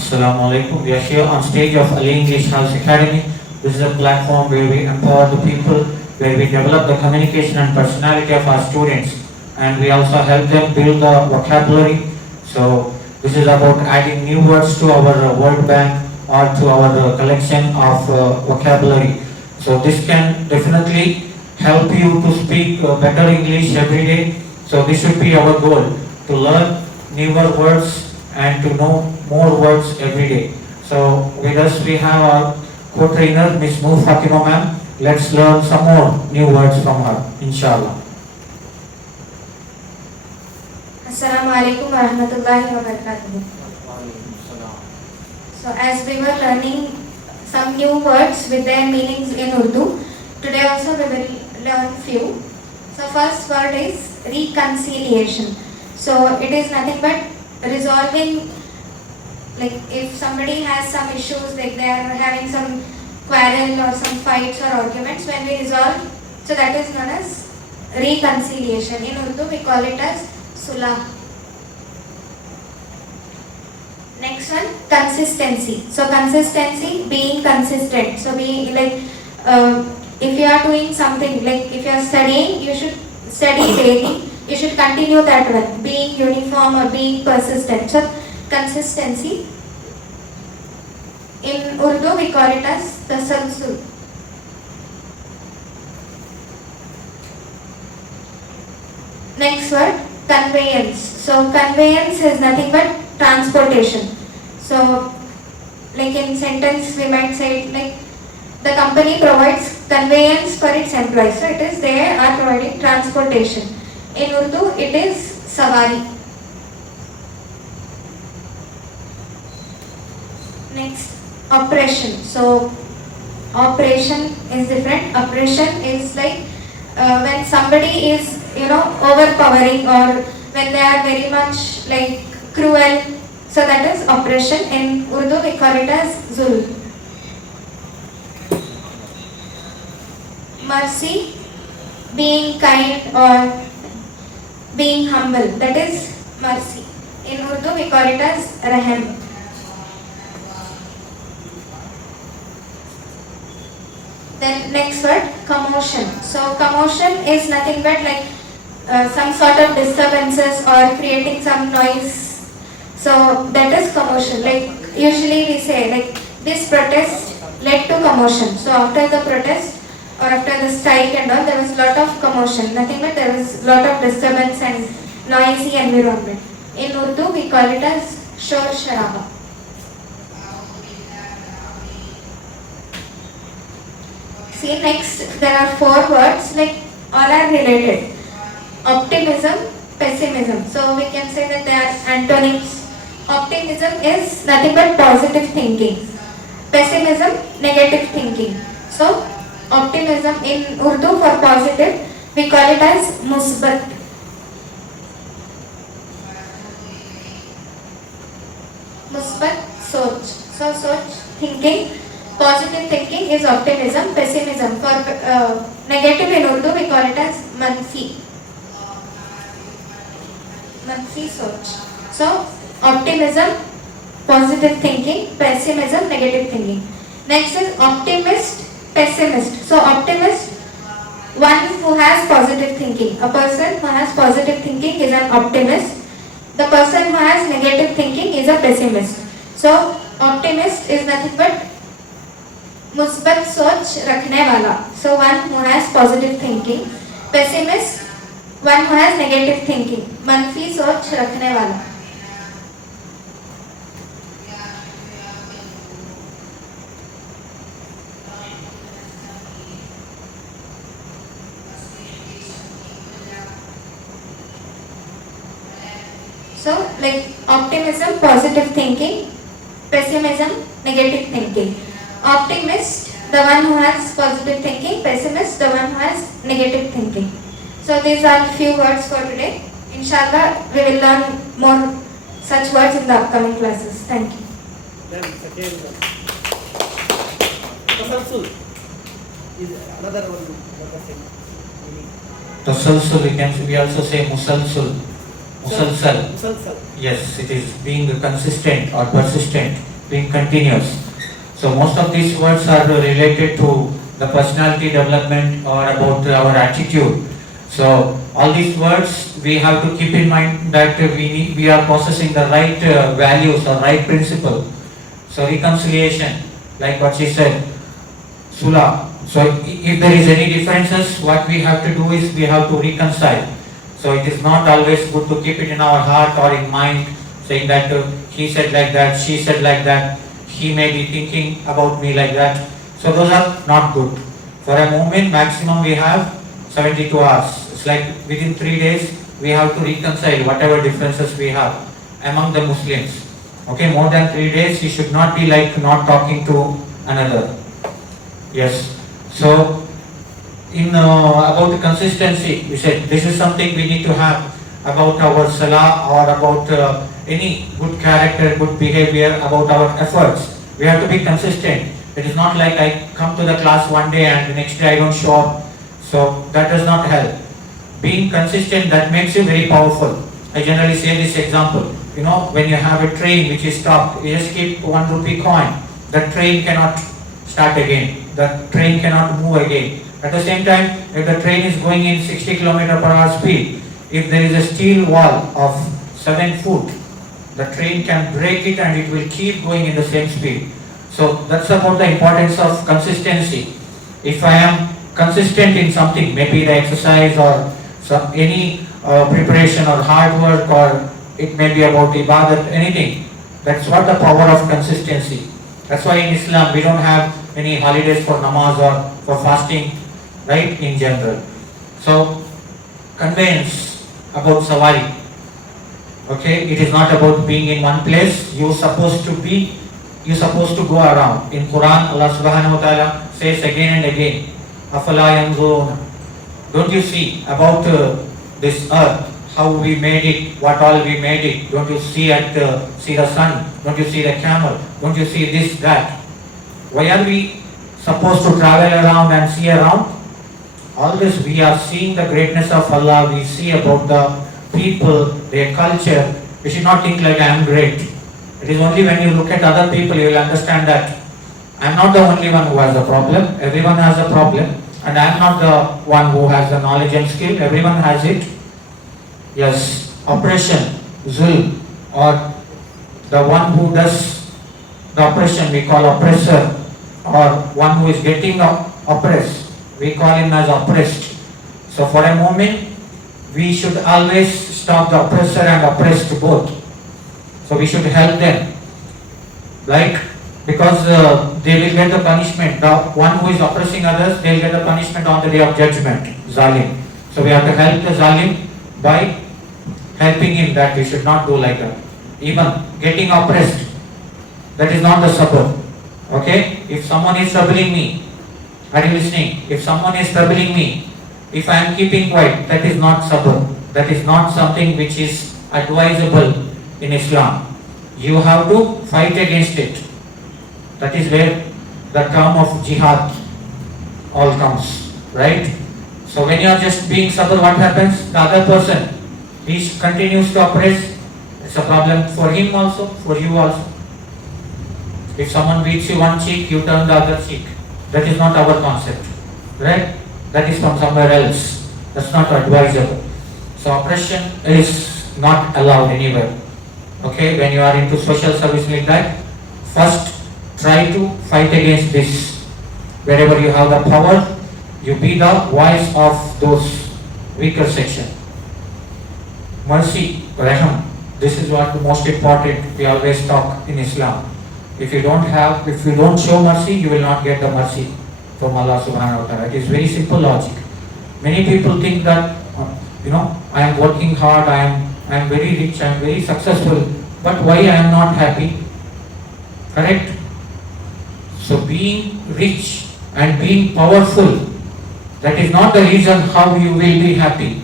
Assalamu alaikum. We are here on stage of Ali English House Academy. This is a platform where we empower the people, where we develop the communication and personality of our students, and we also help them build the vocabulary. So this is about adding new words to our word bank or to our collection of vocabulary. So this can definitely help you to speak better English every day. So this should be our goal, to learn newer words and to know more words every day. So with us we have our co-trainer Miss Noor Fatima ma'am. Let's learn some more new words from her, inshallah. Assalamu alaikum wa rahmatullahi wa barakatuh. So as we were learning some new words with their meanings in Urdu, today also we will learn few. So first word is reconciliation. So it is nothing but resolving, like if somebody has some issues, like they are having some quarrel or some fights or arguments, when we resolve, so that is known as reconciliation. In Urdu we call it as sulah. Next one, consistency. So consistency, being consistent. So being like, if you are doing something, like if you are studying, you should study daily. You should continue that one, being uniform or being persistent. So consistency. In Urdu we call it as tasalsul. Next word, conveyance. So conveyance is nothing but transportation. So like in sentence we might say it like, the company provides conveyance for its employees. So it is they are providing transportation. In Urdu it is sawari. Next, oppression. So operation is different. Oppression is like when somebody is overpowering, or when they are very much like cruel. So that is oppression. In Urdu we call it as zulm. Mercy, being kind or being humble, that is mercy. In Urdu we call it as rahm. Then next word, commotion. So commotion is nothing but like some sort of disturbances or creating some noise. So that is commotion. Like usually we say like this protest led to commotion. So after the protest or after the strike and all, there was lot of commotion. Nothing but there was lot of disturbance and noisy environment. In Urdu we call it as shor sharaba. See, next there are four words, like all are related. Optimism, pessimism. So we can say that they are antonyms. Optimism is nothing but positive thinking. Pessimism, negative thinking. So optimism in Urdu for positive, we call it as musbat. Musbat, soch. So soch, thinking. Positive thinking is optimism. Pessimism. For negative in Urdu we call it as manfi. Manfi soch. So optimism, positive thinking. Pessimism, negative thinking. Next is optimist, pessimist. So optimist, one who has positive thinking. A person who has positive thinking is an optimist. The person who has negative thinking is a pessimist. So optimist is nothing but musbat soch rakhne wala. So one who has positive thinking. Pessimist, one who has negative thinking. Manfi soch rakhne wala. So like optimism, positive thinking. Pessimism, negative thinking. Optimist, the one who has positive thinking. Pessimist, the one who has negative thinking. So these are few words for today. Inshallah, we will learn more such words in the upcoming classes. Thank you. Then second, tasalsul is another one. Tasalsul, we also say musalsul. Musalsal. Musalsal. Yes, it is being consistent or persistent. being continuous. So most of these words are related to the personality development or about our attitude. So all these words we have to keep in mind that we are possessing the right values or right principle. So reconciliation, like what she said, Sula. So if there is any differences, what we have to do is we have to reconcile. So it is not always good to keep it in our heart or in mind, saying that he said like that, she said like that, he may be thinking about me like that. So those are not good. For a moment, maximum we have 72 hours. It's like within 3 days, we have to reconcile whatever differences we have among the Muslims. Okay, more than 3 days, you should not be like not talking to another. Yes. So, in about the consistency, you said this is something we need to have about our salah or about any good character, good behavior, about our efforts. We have to be consistent. It is not like I come to the class one day and the next day I don't show up. So that does not help. Being consistent, that makes you very powerful. I generally say this example. You know, when you have a train which is stopped, you just keep 1 rupee coin. The train cannot start again. The train cannot move again. At the same time, if the train is going in 60 km/h speed, if there is a steel wall of 7 foot, the train can break it and it will keep going in the same speed. So that's about the importance of consistency. If I am consistent in something, maybe the exercise or any preparation or hard work, or it may be about ibadat, anything, that's what the power of consistency. That's why in Islam we don't have any holidays for namaz or for fasting, right, in general. So conveyance about sawari. Okay, it is not about being in one place. You're supposed to go around. In Quran, Allah subhanahu wa ta'ala says again and again, Afala yanzuruna. Don't you see about this earth, how we made it, what all we made it? Don't you see see the sun? Don't you see the camel? Don't you see this, that? Why are we supposed to travel around and see around? All this we are seeing the greatness of Allah. We see about the people, their culture. We should not think like I am great. It is only when you look at other people you will understand that I am not the only one who has a problem. Everyone has a problem. And I am not the one who has the knowledge and skill. Everyone has it. Yes, oppression, zulm, or the one who does the oppression we call oppressor, or one who is getting oppressed, we call him as oppressed. So for a moment, we should always stop the oppressor and oppressed both. So we should help them, like, because they will get the punishment. The one who is oppressing others, they will get the punishment on the day of judgment, zalim. So we have to help the zalim by helping him, that we should not do like that. Even getting oppressed, that is not the sabr. Okay? If someone is troubling me, are you listening? If someone is troubling me, if I am keeping quiet, that is not sabr. That is not something which is advisable in Islam. You have to fight against it. That is where the term of jihad all comes, right? So when you are just being sabr, what happens? The other person, he continues to oppress. It's a problem for him also, for you also. If someone beats you one cheek, you turn the other cheek. That is not our concept, right? That is from somewhere else. That's not advisable. So oppression is not allowed anywhere. Okay, when you are into social service like that, first try to fight against this. Wherever you have the power, you be the voice of those weaker section. Mercy, raham. This is what the most important we always talk in Islam. If you don't show mercy, you will not get the mercy from Allah subhanahu wa ta'ala. It is very simple logic. Many people think that, I am working hard, I am very rich, I am very successful, but why I am not happy? Correct? So being rich and being powerful, that is not the reason how you will be happy.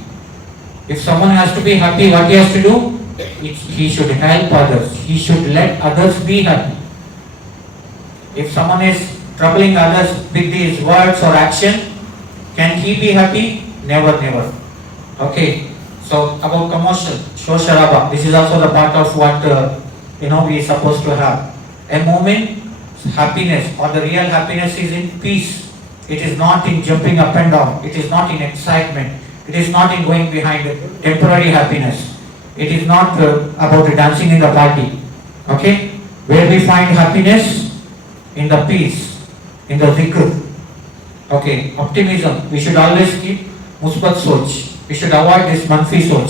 If someone has to be happy, what he has to do? He should help others. He should let others be happy. If someone is troubling others with his words or action, can he be happy? Never, never. Okay. So about commotion, show sharaba. This is also the part of what we are supposed to have. A moment's happiness or the real happiness is in peace. It is not in jumping up and down. It is not in excitement. It is not in going behind temporary happiness. It is not about dancing in the party. Okay? Where we find happiness? In the peace, in the dhikr. Okay, optimism. We should always keep musbat soch. We should avoid this manfi soch.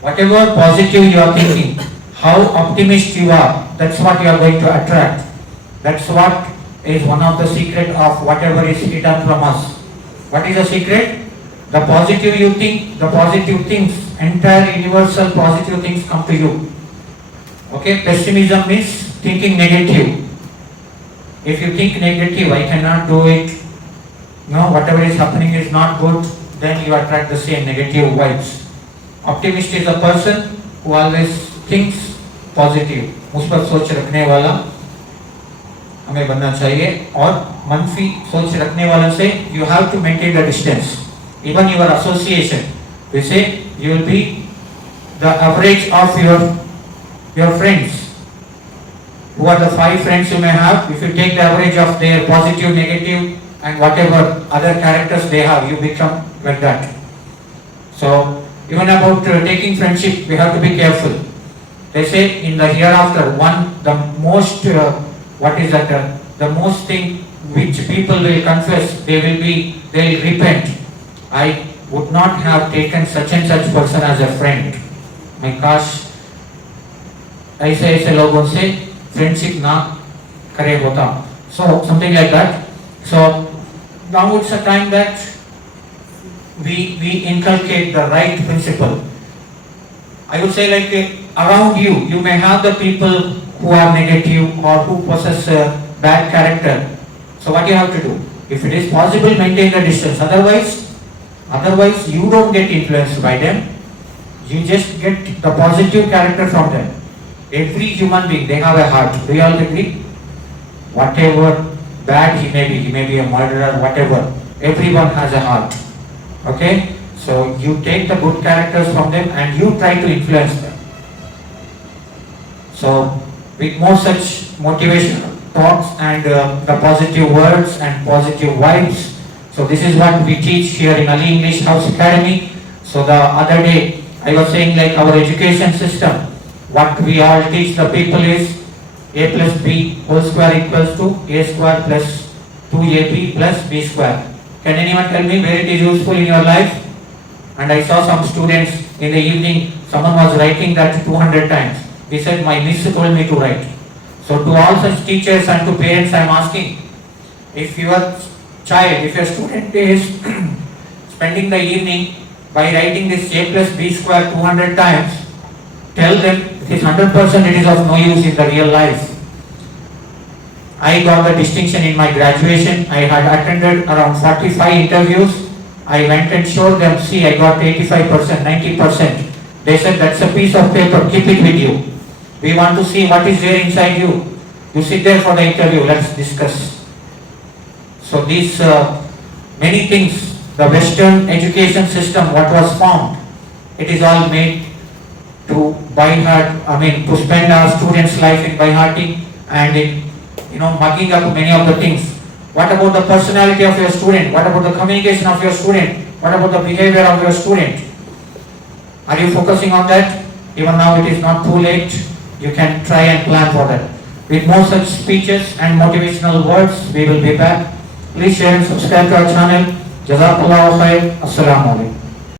Whatever positive you are thinking, how optimist you are, that's what you are going to attract. That's what is one of the secret of whatever is hidden from us. What is the secret? The positive you think, the positive things, entire universal positive things come to you. Okay, pessimism means thinking negative. If you think negative, I cannot do it, no, whatever is happening is not good, then you attract the same negative vibes. Optimist is a person who always thinks positive. मुस्बत सोच रखने वाला हमें बनना चाहिए और मनफी सोच रखने वाला से you have to maintain the distance. Even your association, we say you will be the average of your friends. Who are the 5 friends you may have? If you take the average of their positive, negative, and whatever other characters they have, you become like that. So even about taking friendship, we have to be careful. They say in the hereafter, the most the most thing which people will confess, they will repent. I would not have taken such and such person as a friend. My gosh, ऐसे लोगों से friendship ना करे होता. So something like that. So now it's a time that we inculcate the right principle. I would say like around you may have the people who are negative or who possess bad character. So what you have to do? If it is possible, maintain the distance. Otherwise you don't get influenced by them. You just get the positive character from them. Every human being, they have a heart. Do you all agree? Whatever bad he may be a murderer, whatever. Everyone has a heart. Okay? So you take the good characters from them and you try to influence them. So with more such motivational talks and the positive words and positive vibes. So this is what we teach here in Ali English House Academy. So the other day I was saying like our education system, what we all teach the people is a plus b whole square equals to a square plus 2ab plus b square. Can anyone tell me where it is useful in your life? And I saw some students in the evening, someone was writing that 200 times. He said, my miss told me to write. So to all such teachers and to parents I am asking, if your student is spending the evening by writing this a plus b square 200 times, tell them it is 100% it is of no use in the real life. I got the distinction in my graduation. I had attended around 45 interviews. I went and showed them, see, I got 85%, 90%. They said, that's a piece of paper, keep it with you. We want to see what is there inside you. You sit there for the interview, let's discuss. So these many things, the Western education system, what was formed, it is all made to to spend our students' life in by-hearting and in, mugging up many of the things. What about the personality of your student? What about the communication of your student? What about the behavior of your student? Are you focusing on that? Even now it is not too late. You can try and plan for that. With more such speeches and motivational words, we will be back. Please share and subscribe to our channel. Jazakallahu khair. Assalamu alaikum.